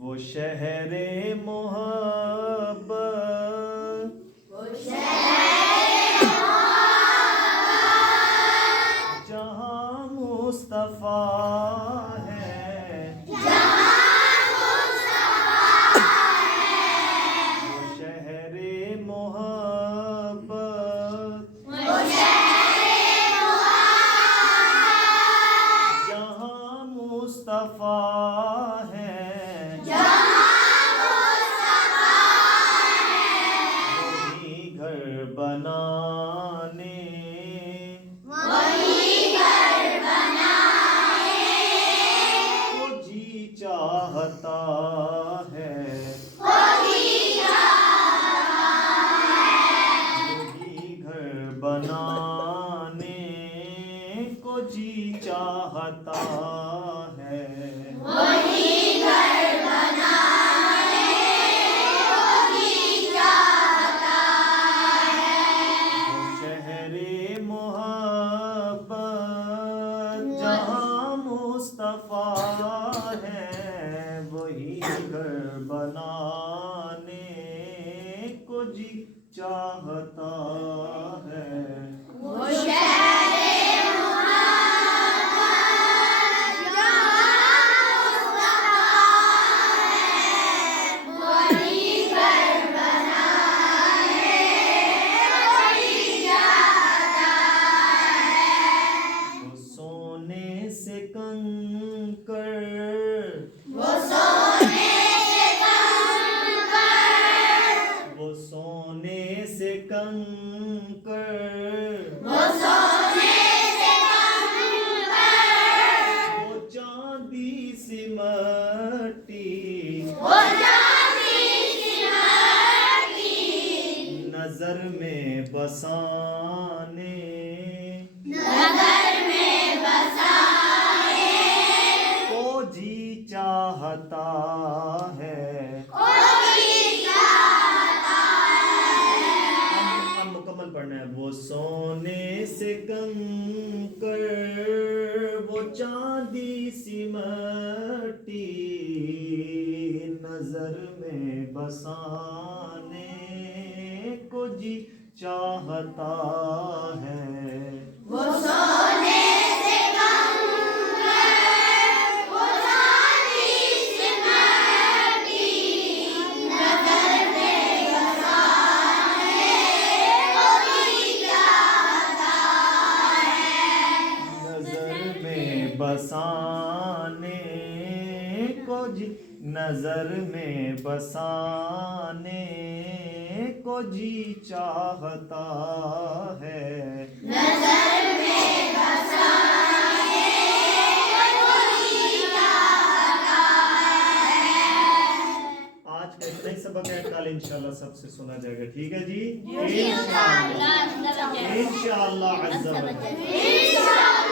वो शहरे मोहब्बत, वो शहरे मोहब्बत, जहाँ मुस्तफा है, जहाँ मुस्तफा है। वो शहरे मोहब्बत, वो शहरे मोहब्बत, जहाँ मुस्तफा है, जहाँ मुस्तफा है। वही घर बनाने, वही घर बनाए, वो जी चाहता है, वही चाहता है। वही घर बनाने को जी चाहता है। वही घर बनाए, वही चाहता है। वो शहरे मोहब्बत, जहाँ मुस्तफा है, वही घर बनाने को जी चाहता है। वो शहरे मोहब्बत, जहाँ मुस्तफा है, वही घर बनाए, वही चाहता है। वो सोने से कंकर, वो सोने से कंकर, वो सोने से कंकर, वो सोने से कंकर, वो चांदी सी मट्टी, वो चांदी सी मट्टी, नजर में बसाने, नगर में बसाए, को जी चाहता है। कोई चाहता है। हम मुकम्मल पढ़ना है। वो सोने से कंकर, वो चांदी सी मट्टी, नजर में बसाने को जी चाहता है। वो सोने से कंकर, वो चांदी सी मट्टी, नगर में बसाए, कोई चाहता है। नजर में बसाने को जी, नजर में बसाने को जी चाहता है। नजर में बसाए, कोई चाहता है। आज का इतना ही सबक है, कल इंशाल्लाह सबसे सुना जाएगा। ठीक है जी, इंशाअल्लाह। इंशाल्लाह अज़्ज़ा वजल। इंशाअल्लाह।